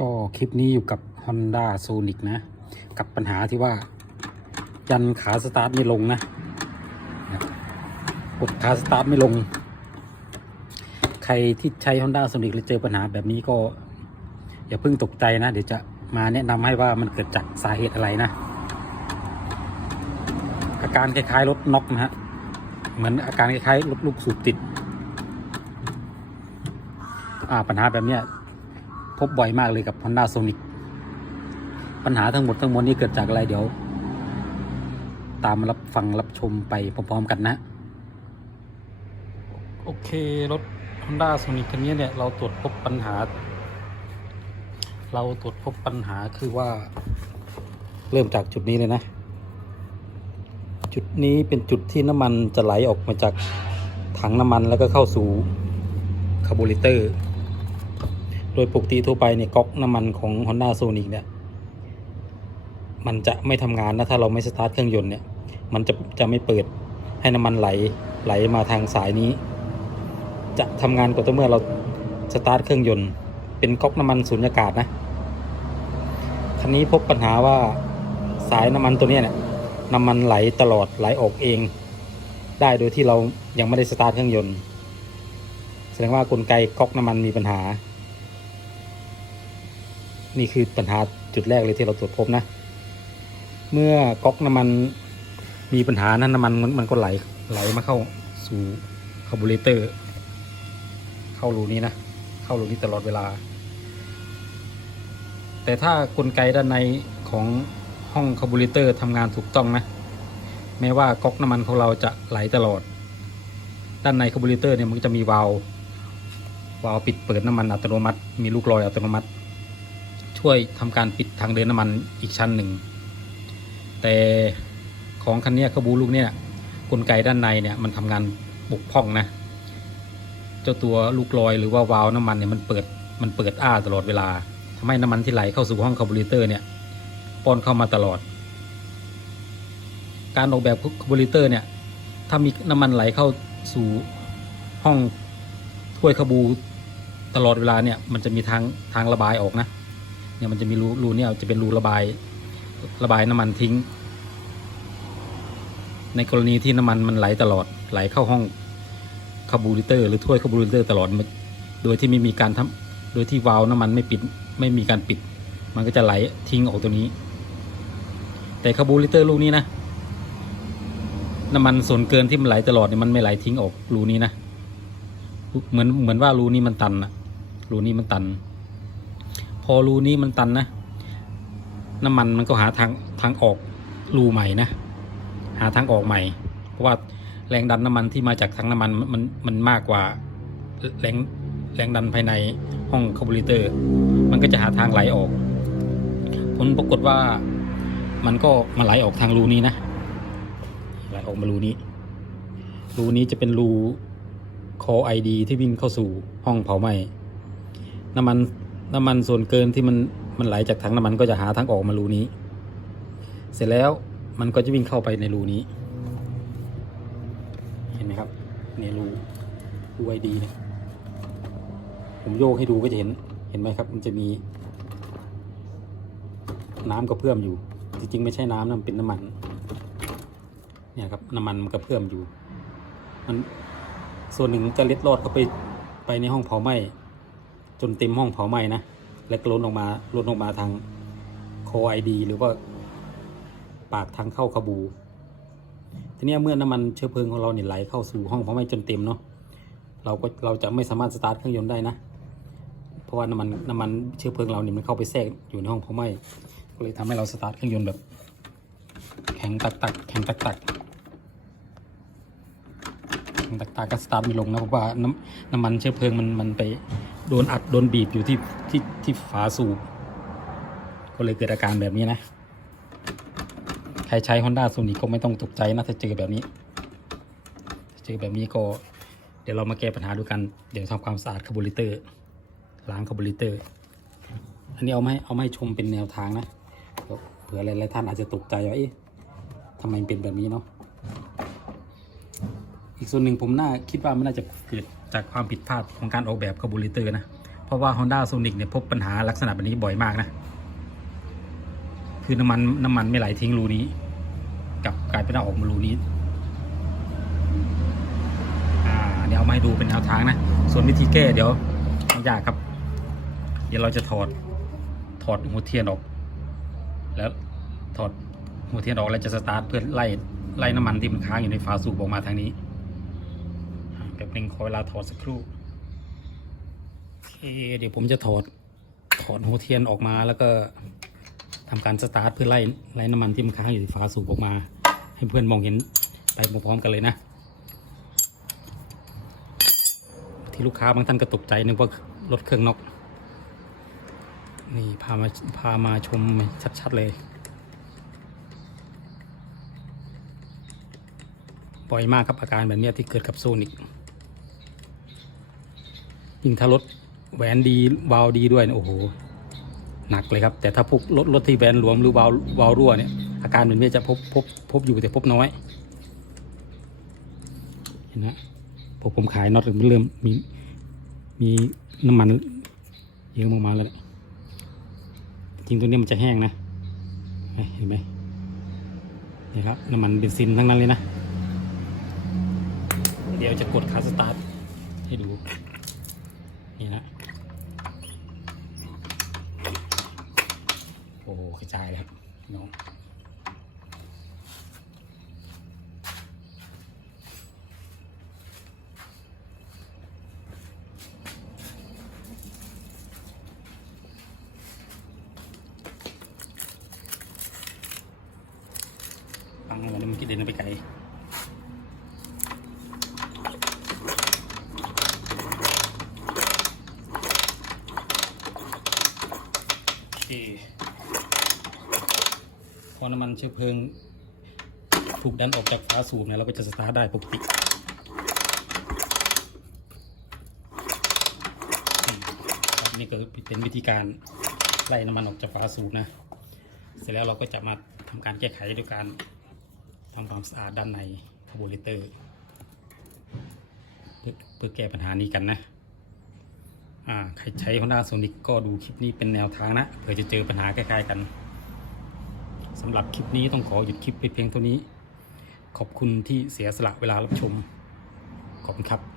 ก็คลิปนี้อยู่กับ Honda Sonic นะ กับปัญหาที่ว่า ยันขาสตาร์ทไม่ลงนะกดขาสตาร์ทไม่ลง ใครที่ใช้ Honda Sonic แล้วเจอปัญหาแบบนี้ก็ อย่าเพิ่งตกใจนะ เดี๋ยวจะมาแนะนำให้ว่ามันเกิดจากสาเหตุอะไรนะ อาการคล้ายๆรถน็อกนะฮะ เหมือนอาการคล้ายๆรถลูกสูบติด อ่าปัญหาแบบเนี้ย พบบ่อยมากเลยกับ Honda Sonic ปัญหาทั้งหมดทั้งมวลนี้เกิดจากอะไรเดี๋ยว ตามมารับฟังรับชมไปพร้อมๆกันนะ โอเค รถ Honda Sonic คันนี้เนี่ย เราตรวจพบปัญหา เราตรวจพบปัญหาคือว่า เริ่มจากจุดนี้เลยนะ จุดนี้เป็นจุดที่น้ำมันจะไหลออกมาจากถังน้ำมันแล้วก็เข้าสู่คาร์บูเรเตอร์ โดยปกติทั่วไปเนี่ยก๊อกน้ำมันของ Honda Sonic เนี่ยมันจะไม่ทำงานนะถ้าเราไม่สตาร์ทเครื่องยนต์เนี่ยมันจะจะไม่เปิดให้น้ำมันไหลไหลมาทางสายนี้ จะทำงานก็ต่อเมื่อเราสตาร์ทเครื่องยนต์เป็นก๊อกน้ำมันสูญญากาศนะคันนี้พบปัญหาว่าสายน้ำมันตัวนี้เนี่ยน้ำมันไหลตลอดไหลออกเอง ได้โดยที่เรายังไม่ได้สตาร์ทเครื่องยนต์ แสดงว่ากลไกก๊อกน้ำมันมีปัญหา นี่คือปัญหาจุดแรกเลยที่เราตรวจพบนะ เมื่อก๊อกน้ำมันมีปัญหานั้นน้ำมันมันมันก็ไหลไหลมาเข้าสู่คาร์บูเรเตอร์ เข้ารูนี้นะ เข้ารูนี้ตลอดเวลา แต่ถ้ากลไกด้านในของห้องคาร์บูเรเตอร์ทำงานถูกต้องนะ แม้ว่าก๊อกน้ำมันของเราจะไหลตลอด ด้านในคาร์บูเรเตอร์เนี่ยมันก็จะมีวาล์ววาล์วปิดเปิดน้ำมันอัตโนมัติ มีลูกลอยอัตโนมัติ ช่วยทำการปิดทางเดินน้ำมันอีกชั้นหนึ่ง แต่ของคันนี้ยคาบูลูกเนี่ยกลไกด้านในเนี่ยมันทำงานบกพร่องนะ เจ้าตัวลูกลอยหรือว่าวาล์วน้ำมันเนี่ยมันเปิดมันเปิดอ้าตลอดเวลาทำให้น้ำมันที่ไหลเข้าสู่ห้องคาร์บูเรเตอร์เนี่ยป้อนเข้ามาตลอด การออกแบบคาร์บูเรเตอร์เนี่ยถ้ามีน้ำมันไหลเข้าสู่ห้องถ้วยคาบูตลอดเวลาเนี่ยมันจะมีทางทางระบายออกนะ เนี่ยมันจะมีรูรูเนี่ยจะเป็นรูระบาย ระบายน้ำมันทิ้ง ในกรณีที่น้ำมันมันไหลตลอดไหลเข้าห้องคาร์บูเรเตอร์หรือถ้วยคาร์บูเรเตอร์ตลอด โดยที่ไม่มีการทำโดยที่วาล์วน้ำมันไม่ปิดไม่มีการปิด มันก็จะไหลทิ้งออกตัวนี้ แต่คาร์บูเรเตอร์ลูกนี้นะน้ำมันส่วนเกินที่มันไหลตลอดเนี่ยมันไม่ไหลทิ้งออกรูนี้นะเหมือนเหมือนว่ารูนี้มันตันอะรูนี้มันตัน พอรูนี้มันตันนะ น้ำมันมันก็หาทางทางออกรูใหม่นะ หาทางออกใหม่ เพราะว่าแรงดันน้ำมันที่มาจากทางน้ำมันมันมันมากกว่าแรงแรงดันภายในห้องคาร์บูเรเตอร์ มันก็จะหาทางไหลออก ผลปรากฏว่ามันก็มาไหลออกทางรูนี้นะ ไหลออกมารูนี้ รูนี้จะเป็นรูคอไอดีที่วิ่งเข้าสู่ห้องเผาไหม้น้ำมัน น้ำมันส่วนเกินที่มันมันไหลจากถังน้ำมันก็จะหาทางออกมารูนี้ เสร็จแล้วมันก็จะวิ่งเข้าไปในรูนี้ เห็นไหมครับในรูรูไอดีเนี่ยผมโยกให้ดูก็จะเห็นเห็นไหมครับ มันจะมี น้ำกระเพื่อมอยู่ จริงๆ ไม่ใช่น้ำนะมันเป็นน้ำมัน เนี่ยครับน้ำมันมันกระเพื่อมอยู่ มันส่วนหนึ่งจะเล็ดลอดเข้าไปไปในห้องเผาไหม้ จนเต็มห้องเผาไหม้นะ แล้วก็ล้นออกมาล้นออกมาทางโคไอดีหรือว่าปากทางเข้าคาบู ทีนี้เมื่อน้ำมันเชื้อเพลิงของเราเนี่ยไหลเข้าสู่ห้องเผาไหม้จนเต็มเนาะเราก็เราจะไม่สามารถสตาร์ทเครื่องยนต์ได้นะ เพราะว่าน้ำมันน้ำมันเชื้อเพลิงเราเนี่ยมันเข้าไปแทรกอยู่ในห้องเผาไหม้ก็เลยทำให้เราสตาร์ทเครื่องยนต์แบบ แข็งตักตักแข็งตักตัก แข็งตักตักก็สตาร์ทไม่ลงนะเพราะว่าน้ำน้ำมันเชื้อเพลิงมันมันไปโดนอัดโดนบีบอยู่ที่ที่ที่ฝาสูบก็เลยเกิดอาการแบบนี้นะ ใครใช้ Honda Sonic ก็ไม่ต้องตกใจนะถ้าเจอแบบนี้เจอแบบนี้ก็เดี๋ยวเรามาแก้ปัญหาด้วยกัน เดี๋ยวทำความสะอาดคาร์บูเรเตอร์ล้างคาร์บูเรเตอร์ อันนี้เอาไมาให้เอาไมาให้ชมเป็นแนวทางนะเดี๋ยวเผื่อหลายๆท่านอาจจะตกใจว่าเอ๊ะทำไมเป็นแบบนี้เนาะ อีกส่วนหนึ่งผมน่าคิดว่ามันน่าจะเกิดจากความผิดพลาดของการออกแบบคาร์บูเรเตอร์นะ เพราะว่า Honda Sonic เนี่ยพบปัญหาลักษณะแบบนี้บ่อยมากนะ คือน้ำมันน้ำมันไม่ไหลทิ้งรูนี้ กับกลายเป็นออกมารูนี้อ่าเดี๋ยวเอามาให้ดูเป็นแนวทางนะ ส่วนวิธีแก้เดี๋ยวไม่ยากครับ เดี๋ยวเราจะถอดถอดหัวเทียนออก แล้วถอดหัวเทียนออกแล้วจะสตาร์ทเพื่อไล่ไล่น้ำมันที่มันค้างอยู่ในฝาสูบออกมาทางนี้ ป๊บนึงขอเวลาถอดสักครู่โอเคเดี๋ยวผมจะถอดถอดหัวเทียนออกมาแล้วก็ทำการสตาร์ทเพื่อไล่ไล่น้ำมันที่มันค้างอยู่ในฝาสูบออกมา ให้เพื่อนมองเห็นไปพร้อมๆกันเลยนะ ที่ลูกค้าบางท่านก็ตกใจนึกว่ารถเครื่องนอกนี่พามาพามาชมชัดๆเลย บ่อยมากครับอาการแบบนี้ที่เกิดกับโซนิก ยิ่งถ้ารถแหวนดีวาล์วดีด้วยนี่ยโอ้โหหนักเลยครับ แต่ถ้าพวกรถรถที่แหวนหลวมหรือวาลววาล์วรั่วเนี่ยอาการแบบนี้จะพบพบพบอยู่แต่พบน้อยเห็นไหมพอผมขายน็อตมันเริ่มมีมีน้ำมันเยอะมากๆแล้วจริงตัวนี้มันจะแห้งนะเห็นไหมนี่ครับน้ำมันเบนซินทั้งนั้นเลยนะ เดี๋ยวจะกดคาสตาร์ทให้ดู นี่นะ โอ้โหกระจายเลยครับน้องฟังวันนี้มันกินเดินไปไกล เคพอน้ำมันเชื้อเพลิง ถูกดันออกจากฝาสูบเนี่ยเราก็จะสตาร์ทได้ปกติครับนี่ก็เป็นวิธีการไล่น้ำมันออกจากฝาสูบนะ เสร็จแล้วเราก็จะมาทำการแก้ไขด้วยการทำความสะอาดด้านในคาร์บูเรเตอร์เพื่อแก้ปัญหานี้กันนะ ใครใช้ Honda Sonic ก็ดูคลิปนี้เป็นแนวทางนะเผื่อจะเจอปัญหาคล้ายๆกันสำหรับคลิปนี้ต้องขอหยุดคลิปไปเพียงเท่านี้ ขอบคุณที่เสียสละเวลารับชม ขอบคุณครับ